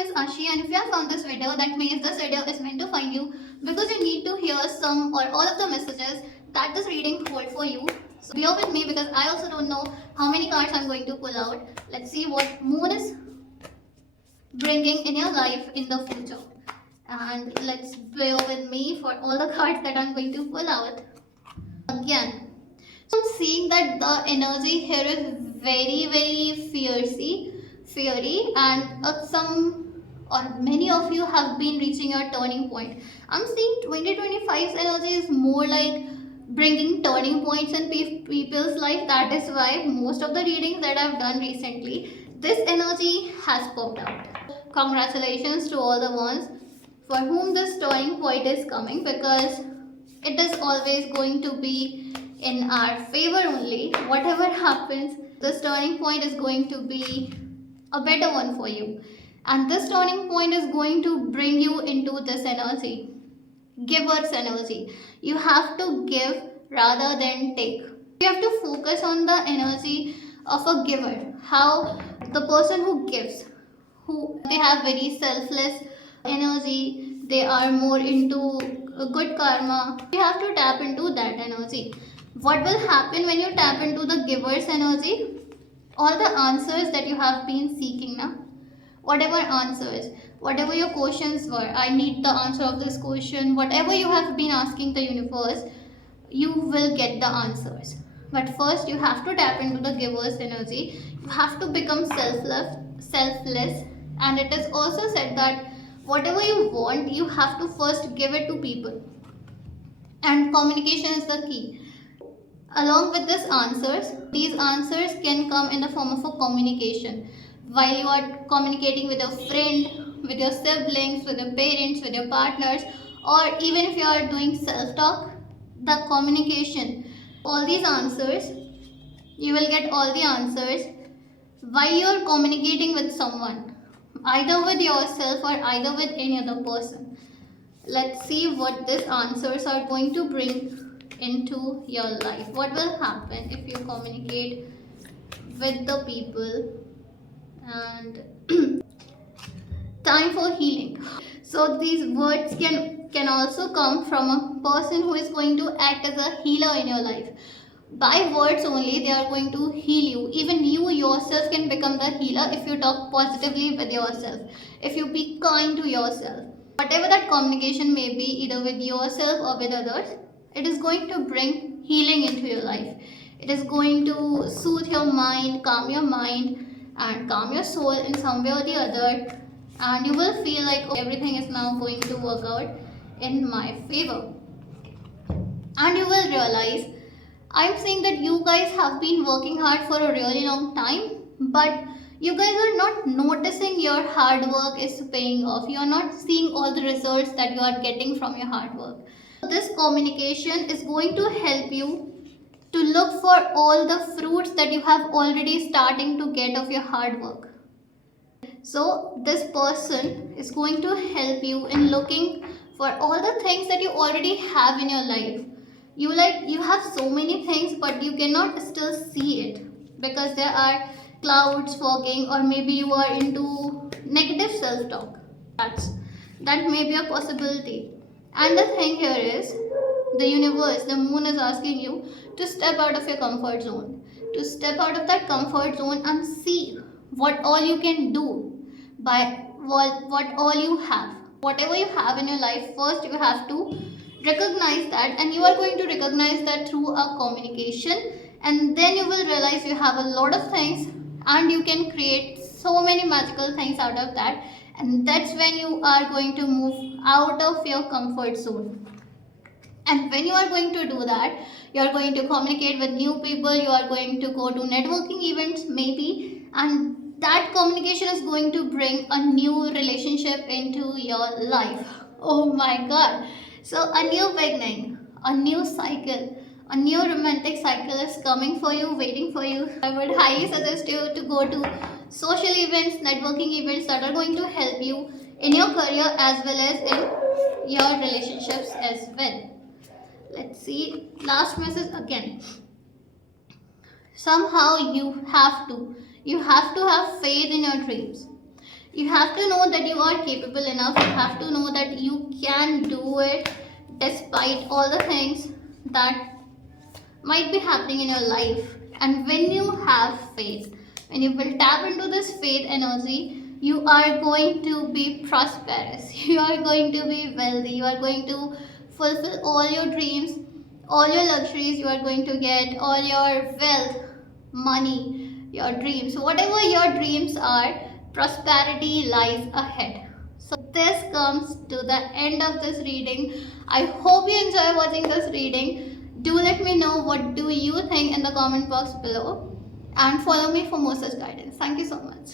is Ashi, and if you have found this video, that means this video is meant to find you because you need to hear some or all of the messages that this reading hold for you. So bear with me because I also don't know how many cards I'm going to pull out. Let's see what moon is bringing in your life in the future. And let's bear with me for all the cards that I'm going to pull out. Again, so I'm seeing that the energy here is very fiery, and some or many of you have been reaching your turning point. I'm seeing 2025's energy is more like bringing turning points in people's life. That is why most of the readings that I've done recently, this energy has popped out. Congratulations to all the ones for whom this turning point is coming, because it is always going to be in our favor only. Whatever happens, this turning point is going to be a better one for you, and this turning point is going to bring you into this energy, giver's energy. You have to give rather than take. You have to focus on the energy of a giver, how the person who gives, who they have very selfless energy, they are more into good karma. You have to tap into that energy. What will happen when you tap into the giver's energy? All the answers that you have been seeking now, whatever answers, whatever your questions were, I need the answer of this question, whatever you have been asking the universe, you will get the answers. But first you have to tap into the giver's energy. You have to become selfless, and it is also said that whatever you want, you have to first give it to people, and communication is the key. Along with these answers can come in the form of a communication. While you are communicating with your friend, with your siblings, with your parents, with your partners, or even if you are doing self-talk, the communication, all these answers, you will get all the answers while you are communicating with someone, either with yourself or either with any other person. Let's see what these answers are going to bring into your life. What will happen if you communicate with the people? And time for healing. So these words can also come from a person who is going to act as a healer in your life. By words only, they are going to heal you. Even you yourself can become the healer if you talk positively with yourself, if you be kind to yourself. Whatever that communication may be, either with yourself or with others, it is going to bring healing into your life. It is going to soothe your mind, and calm your soul in some way or the other. And you will feel like, oh, everything is now going to work out in my favor. And you will realize, I'm saying that you guys have been working hard for a really long time, but you guys are not noticing your hard work is paying off. You are not seeing all the results that you are getting from your hard work. This communication is going to help you to look for all the fruits that you have already starting to get of your hard work. So this person is going to help you in looking for all the things that you already have in your life. You have so many things, but you cannot still see it because there are clouds fogging, or maybe you are into negative self-talk. That may be a possibility. And the thing here is, the universe, the moon is asking you to step out of your comfort zone, to step out of that comfort zone and see what all you can do by what all you have. Whatever you have in your life, first you have to recognize that, and you are going to recognize that through a communication, and then you will realize you have a lot of things and you can create so many magical things out of that. And that's when you are going to move out of your comfort zone. And when you are going to do that, you are going to communicate with new people, you are going to go to networking events maybe, and that communication is going to bring a new relationship into your life. Oh my god. So a new beginning, a new cycle, a new romantic cycle is coming for you, waiting for you. I would highly suggest you to go to social events, networking events that are going to help you in your career as well as in your relationships as well. Let's see, last message again. Somehow you have to have faith in your dreams. You have to know that you are capable enough. You have to know that you can do it despite all the things that might be happening in your life. And when you have faith, when you will tap into this faith energy, you are going to be prosperous, you are going to be wealthy, you are going to fulfill all your dreams, all your luxuries, you are going to get all your wealth, money, your dreams, whatever your dreams are, prosperity lies ahead. So this comes to the end of this reading. I hope you enjoy watching this reading. Do let me know what do you think in the comment box below, and follow me for more such guidance. Thank you so much.